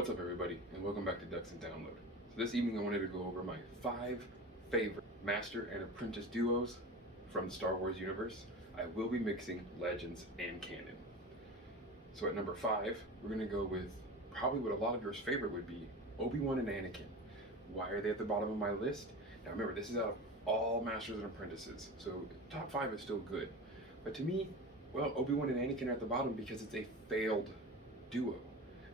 What's up, everybody, and welcome back to Ducks and Download. So this evening I wanted to go over my 5 favorite Master and Apprentice duos from the Star Wars universe. I will be mixing Legends and Canon. So at number 5, we're going to go with probably what a lot of yours favorite would be, Obi-Wan and Anakin. Why are they at the bottom of my list? Now remember, this is out of all Masters and Apprentices, so top 5 is still good. But to me, well, Obi-Wan and Anakin are at the bottom because it's a failed duo.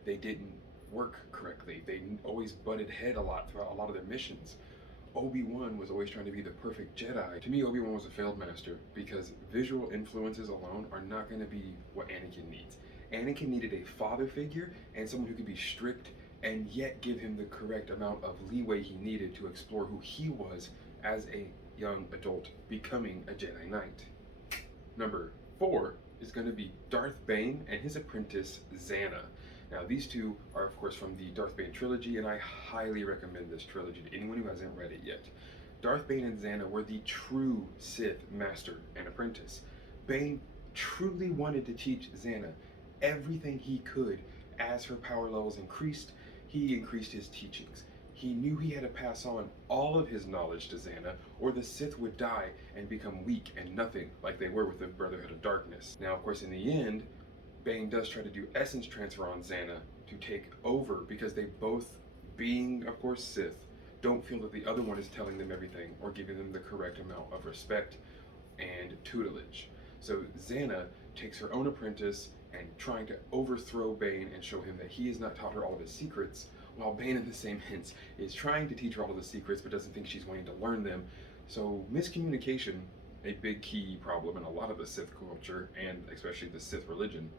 They didn't work correctly. They always butted head a lot throughout a lot of their missions. Obi-Wan was always trying to be the perfect Jedi. To me, Obi-Wan was a failed master because visual influences alone are not going to be what Anakin needs. Anakin needed a father figure and someone who could be strict and yet give him the correct amount of leeway he needed to explore who he was as a young adult becoming a Jedi Knight. Number 4 is going to be Darth Bane and his apprentice Xana. Now, these two are, of course, from the Darth Bane trilogy, and I highly recommend this trilogy to anyone who hasn't read it yet. Darth Bane and Xana were the true Sith master and apprentice. Bane truly wanted to teach Xana everything he could. As her power levels increased, he increased his teachings. He knew he had to pass on all of his knowledge to Xana, or the Sith would die and become weak and nothing like they were with the Brotherhood of Darkness. Now, of course, in the end, Bane does try to do essence transfer on Xana to take over because they both, being, of course, Sith, don't feel that the other one is telling them everything or giving them the correct amount of respect and tutelage. So Xana takes her own apprentice and trying to overthrow Bane and show him that he has not taught her all of his secrets, while Bane, in the same hints, is trying to teach her all of the secrets but doesn't think she's wanting to learn them. So miscommunication, a big key problem in a lot of the Sith culture and especially the Sith religion.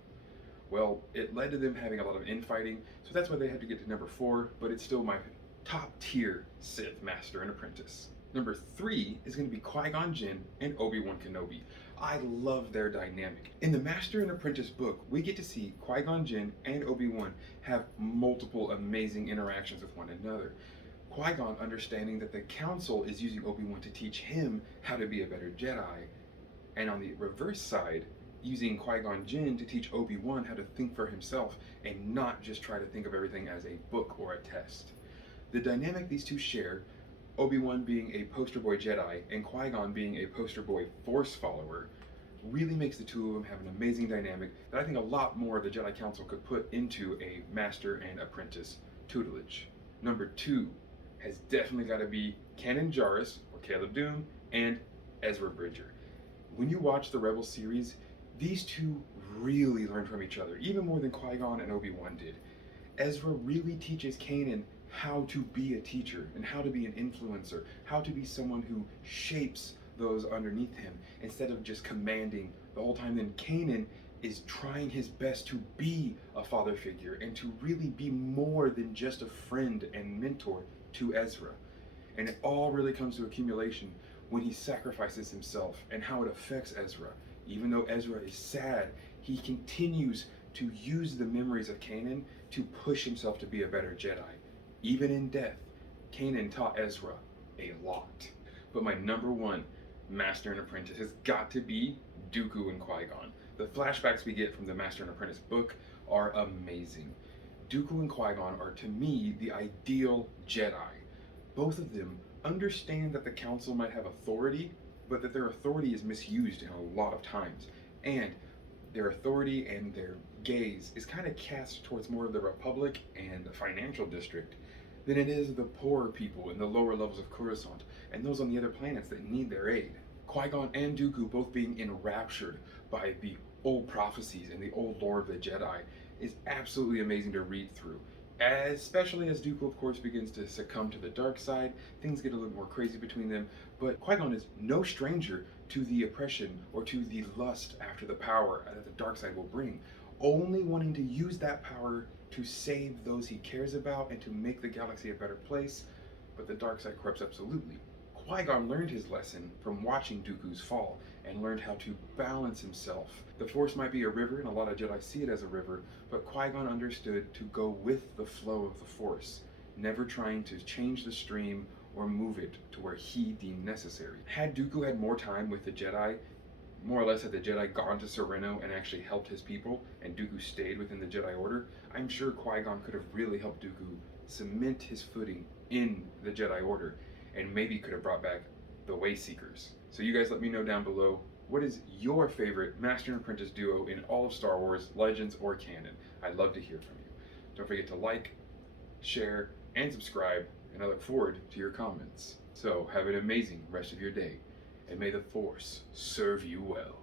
Well, it led to them having a lot of infighting, so that's why they had to get to number 4, but it's still my top tier Sith Master and Apprentice. Number 3 is going to be Qui Gon Jinn and Obi-Wan Kenobi. I love their dynamic. In the Master and Apprentice book, we get to see Qui Gon Jinn and Obi-Wan have multiple amazing interactions with one another. Qui Gon understanding that the Council is using Obi-Wan to teach him how to be a better Jedi, and on the reverse side, using Qui Gon Jinn to teach Obi-Wan how to think for himself and not just try to think of everything as a book or a test. The dynamic these two share, Obi-Wan being a poster boy Jedi and Qui-Gon being a poster boy Force follower, really makes the two of them have an amazing dynamic that I think a lot more of the Jedi Council could put into a Master and Apprentice tutelage. Number 2 has definitely got to be Canon Jarrus, or Caleb Dune, and Ezra Bridger. When you watch the Rebels series, these two really learn from each other, even more than Qui-Gon and Obi-Wan did. Ezra really teaches Kanan how to be a teacher and how to be an influencer, how to be someone who shapes those underneath him instead of just commanding the whole time. Then Kanan is trying his best to be a father figure and to really be more than just a friend and mentor to Ezra. And it all really comes to accumulation when he sacrifices himself and how it affects Ezra. Even though Ezra is sad, he continues to use the memories of Kanan to push himself to be a better Jedi. Even in death, Kanan taught Ezra a lot. But my number 1 Master and Apprentice has got to be Dooku and Qui Gon. The flashbacks we get from the Master and Apprentice book are amazing. Dooku and Qui Gon are, to me, the ideal Jedi. Both of them understand that the Council might have authority, but that their authority is misused in a lot of times. And their authority and their gaze is kind of cast towards more of the Republic and the financial district than it is the poorer people in the lower levels of Coruscant and those on the other planets that need their aid. Qui-Gon and Dooku both being enraptured by the old prophecies and the old lore of the Jedi is absolutely amazing to read through. Especially as Dooku, of course, begins to succumb to the dark side, things get a little more crazy between them, but Qui-Gon is no stranger to the oppression or to the lust after the power that the dark side will bring, only wanting to use that power to save those he cares about and to make the galaxy a better place, but the dark side corrupts absolutely. Qui-Gon learned his lesson from watching Dooku's fall and learned how to balance himself. The Force might be a river, and a lot of Jedi see it as a river, but Qui-Gon understood to go with the flow of the Force, never trying to change the stream or move it to where he deemed necessary. Had Dooku had more time with the Jedi, more or less had the Jedi gone to Sereno and actually helped his people, and Dooku stayed within the Jedi Order, I'm sure Qui Gon could have really helped Dooku cement his footing in the Jedi Order, and maybe could have brought back the Wayseekers. So you guys let me know down below, what is your favorite Master and Apprentice duo in all of Star Wars, Legends or Canon? I'd love to hear from you. Don't forget to like, share, and subscribe, and I look forward to your comments. So have an amazing rest of your day, and may the Force serve you well.